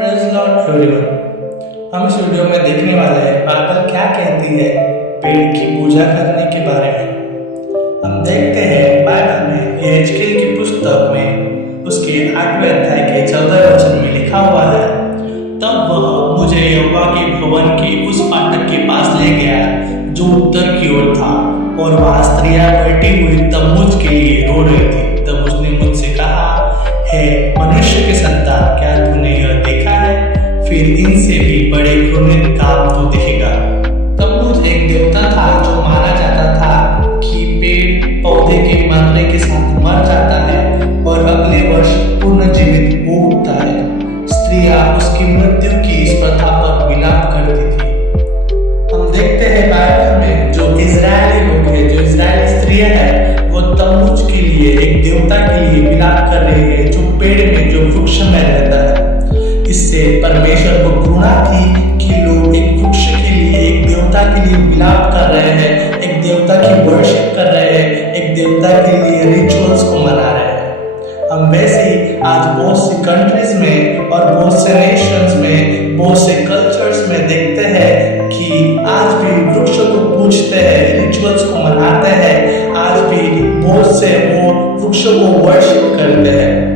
Praise Lord everyone. हम इस video में देखने वाले हैं बाइबल क्या कहती है पेड़ की पूजा करने के बारे में। हम देखते हैं बाइबल में यहेजकेल की पुस्तक में उसके 8वें अध्याय के 14वें वचन में लिखा हुआ है, तब वह मुझे यहोवा के भवन के उस फाटक के पास ले गया जो उत्तर की ओर था, और वहाँ स्त्रियां बैठी हुई तम्बूज के लिए रो रही थी। तब उसने मुझसे कहा, हे मनुष्य के संतान, क्या तूने यह देखा है? फिर इनसे भी बड़े घृणित काम तू देखेगा। तम्बूज एक देवता था जो माना जाता था कि पेड़ पौधे के मरने के साथ मर जाता है और अगले वर्ष पुनर्जीवित हो उठता है। स्त्रियां उसकी मृत्यु की इस प्रथा पर विलाप करती थी। हम देखते हैं बाइबल में जो इजरायली लोग हैं, जो इजरायली स्त्रियां हैं, वो तम्बूज के लिए, एक देवता के लिए विलाप कर रही है जो पेड़ में, जो वृक्ष में रहता है। इससे परमेश्वर को घृणा थी कि लोग एक वृक्ष के लिए, एक देवता के लिए विलाप कर रहे हैं, एक देवता की वर्शिप कर रहे हैं, एक देवता के लिए रिचुअल्स को मना रहे हैं। हम वैसे ही आज बहुत सी कंट्रीज में और बहुत से नेशंस में, बहुत से कल्चर्स में देखते हैं कि आज भी वृक्षों को पूजते हैं, रिचुअल्स को मनाते हैं। आज भी बहुत से वो वृक्षों को वर्शिप करते हैं।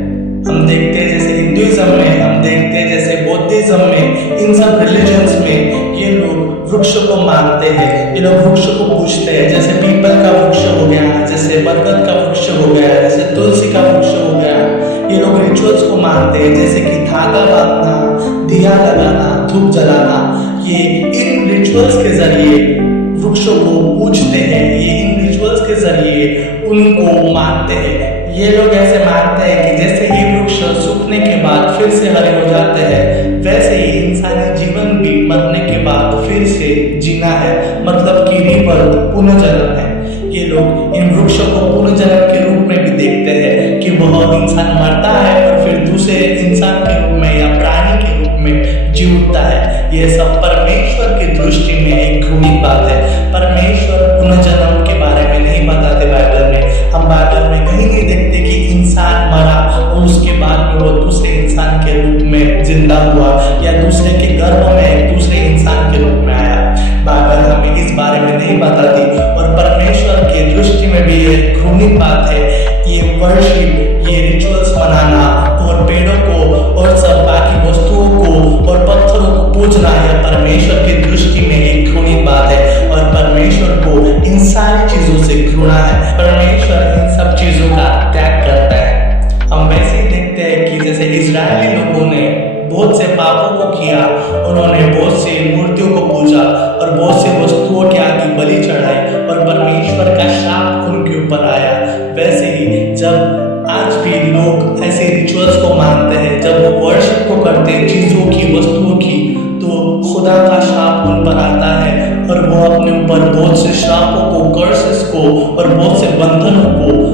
हम देखते हैं जैसे हिंदुइज्म में, हम देखते हैं जैसे बौद्धिज्म में, इन सब रिलीजन्स में ये लोग वृक्ष को मानते हैं, ये लोग वृक्ष को पूजते हैं। जैसे पीपल का वृक्ष हो गया, जैसे बरगद का वृक्ष हो गया, जैसे तुलसी का वृक्ष हो गया, ये लोग रिचुअल्स को मानते हैं। जैसे कि धागा बांधना, दिया लगाना, धूप जलाना, ये इन रिचुअल्स के जरिए वृक्षों को पूजते हैं, ये इन रिचुअल्स के जरिए उनको मानते हैं। ये लोग ऐसे मानते हैं कि जैसे ये वृक्ष सूखने के बाद फिर से हरे हो जाते हैं, वैसे ही इंसानी जीवन भी मरने के बाद फिर से जीना है, मतलब कि रीबर्थ, पुनर्जन्म है। ये लोग इन वृक्षों को पुनर्जन्म के रूप में भी देखते हैं कि वह इंसान मरता है और फिर दूसरे इंसान के रूप में या प्राणी के रूप में जी उठता है। ये सब परमेश्वर की दृष्टि में एक घृणित बात है। परमेश्वर पुनर्जन्म के बारे में नहीं बताते बाइबल में। हम बाइबल में कहीं नहीं देखते कि इंसान मरा और उसके बाद में वो दूसरे इंसान के रूप में जिंदा हुआ या दूसरे के गर्भ में एक दूसरे इंसान के रूप में आया। बाइबल हमें इस बारे में नहीं बताती और परमेश्वर की दृष्टि में भी ये घृणित बात है। ये वर्शिप, ये रिचुअल्स मनाना और पेड़ों को और सब बाकी वस्तुओं को और पत्थरों को पूजना, यह परमेश्वर की दृष्टि में एक घृणित बात है और परमेश्वर को इन सारी चीजों से घृणा है। परमेश्वर इन सब चीजों का त्याग करता है। हम वैसे ही देखते हैं कि जैसे इजरायली लोगों ने बहुत से पापों को किया, उन्होंने बहुत से मूर्तियों को पूजा और बहुत से वस्तुओं के आगे बलि चढ़ाई और परमेश्वर का शाप उनके ऊपर आया। वैसे ही जब आज भी लोग ऐसे रिचुअल्स को मानते हैं, जब वो वर्शिप को करते हैं चीजों की, वस्तुओं की, तो खुदा का शाप उन पर आता है और वो अपने ऊपर बहुत से शापों को, कर्सेस को और बहुत से बंधनों को